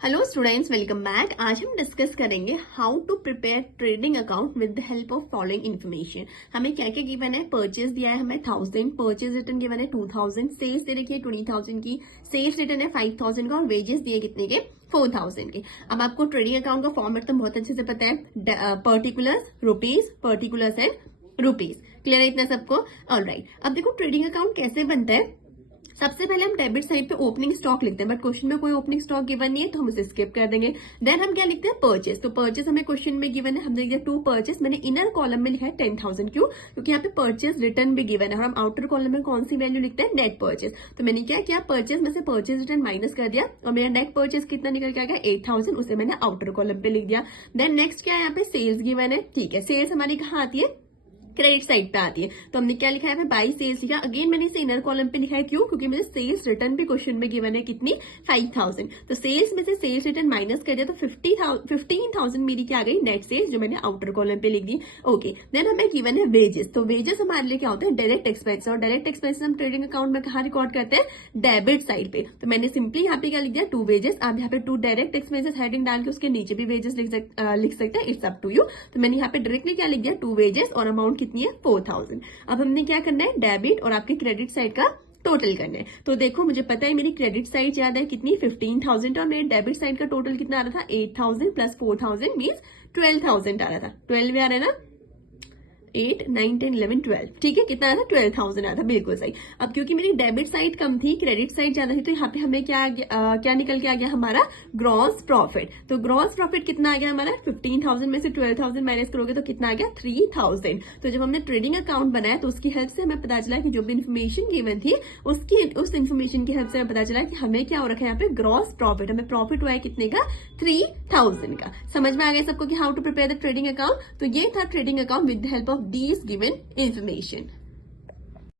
Hello students, welcome back. आज हम discuss करेंगे how to prepare trading account with the help of following information. हमें क्या क्या गिवन है? परचेज दिया है हमें 1000, परचेज रिटर्न गिवन है 2000, सेल्स दे रखी है 20000 की, सेल्स रिटर्न है 5000 का और वेजेस दिए कितने के? 4000 के। अब आपको ट्रेडिंग अकाउंट का फॉर्मेट तो बहुत अच्छे से पता है, particulars rupees, particulars and rupees. Clear है इतना सबको? ऑलराइट, अब देखो ट्रेडिंग अकाउंट कैसे बनता है। सबसे पहले हम डेबिट साइड पे ओपनिंग स्टॉक लिखते हैं, बट क्वेश्चन में कोई ओपनिंग स्टॉक गिवन नहीं है तो हम उसे स्किप कर देंगे। देन हम क्या लिखते हैं? परचेस। तो परचेस हमें क्वेश्चन में गिवन है, हमने लिखा 2 परचेस। मैंने इनर कॉलम में लिखा है 10,000। क्यों? क्योंकि यहाँ पे परचेस रिटर्न भी गिवन है और हम आउटर कॉलम में कौन सी वैल्यू लिखते हैं? Net purchase. तो मैंने क्या किया? परचेस में से परचेस रिटर्न माइनस कर दिया और मेरा नेट परचेस कितना निकल के आ गया? 8000। उसे मैंने आउटर कॉलम पे लिख दिया। देन नेक्स्ट क्या है? यहाँ पे सेल्स गिवन है। ठीक है, सेल्स हमारी कहाँ आती है? क्रेडिट साइड पे आती है। तो हमने क्या लिखा है? बाई सेल्स लिखा। अगेन मैंने इसे इनर कॉलम पे लिखा है। क्यों? क्योंकि मुझे सेल्स रिटर्न भी क्वेश्चन में गिवन है कितनी? 5000। तो सेल्स में से सेल्स रिटर्न माइनस कर दिया तो 15,000 मेरी क्या आ गई? नेट सेल्स, जो मैंने आउटर कॉलम पे लिख दी। ओके, देन हमें गिवन है वेजेस। तो वेजेस हमारे लिए क्या होते हैं? Direct expense. और डायरेक्ट एक्सपेंस हम ट्रेडिंग अकाउंट में कहा रिकॉर्ड करते हैं? डेबिट साइड पे। तो मैंने सिंपली यहाँ पे क्या लिख दिया? 2 वेजेस। आप यहाँ पे 2 डायरेक्ट एक्सपेंसेस हेडिंग डाल के उसके नीचे भी वेजेस लिख सकते हैं। It's up to you. तो मैंने यहाँ पे डायरेक्टली क्या लिख दिया? 2 वेजेस और अमाउंट कितनी है? 4000। अब हमने क्या करना है? डेबिट और आपके क्रेडिट साइड का टोटल करना है। तो देखो, मुझे पता है मेरी क्रेडिट साइड ज्यादा है कितनी? 15,000 और मेरे डेबिट साइड का टोटल कितना आ रहा था? 8000 प्लस 4000 मीन्स 12,000 आ रहा था। 12 आ रहा है ना? 8, 9, 10, 11, 12। ठीक है, कितना आया था? 12,000 आया था। बिल्कुल सही। अब क्योंकि मेरी डेबिट साइड कम थी, क्रेडिट साइड ज्यादा थी, तो यहाँ पे हमें क्या निकल के आ गया? हमारा ग्रॉस प्रॉफिट। तो ग्रॉस प्रॉफिट कितना आ गया हमारा? 15,000 में से 12,000 माइनस करोगे तो कितना आ गया? 3,000। तो जब हमने ट्रेडिंग अकाउंट बनाया तो उसकी हेल्प से हमें पता चला कि जो भी इन्फॉर्मेशन गिवन थी उस इन्फॉर्मेशन की हेल्प से हमें पता चला कि हमें क्या हो रखा है यहाँ पे? Gross profit. हमें प्रॉफिट हुआ है कितने का? 3,000 का। समझ में आ गया सबको कि how to prepare the trading account? तो ये था trading account with the help of these given information.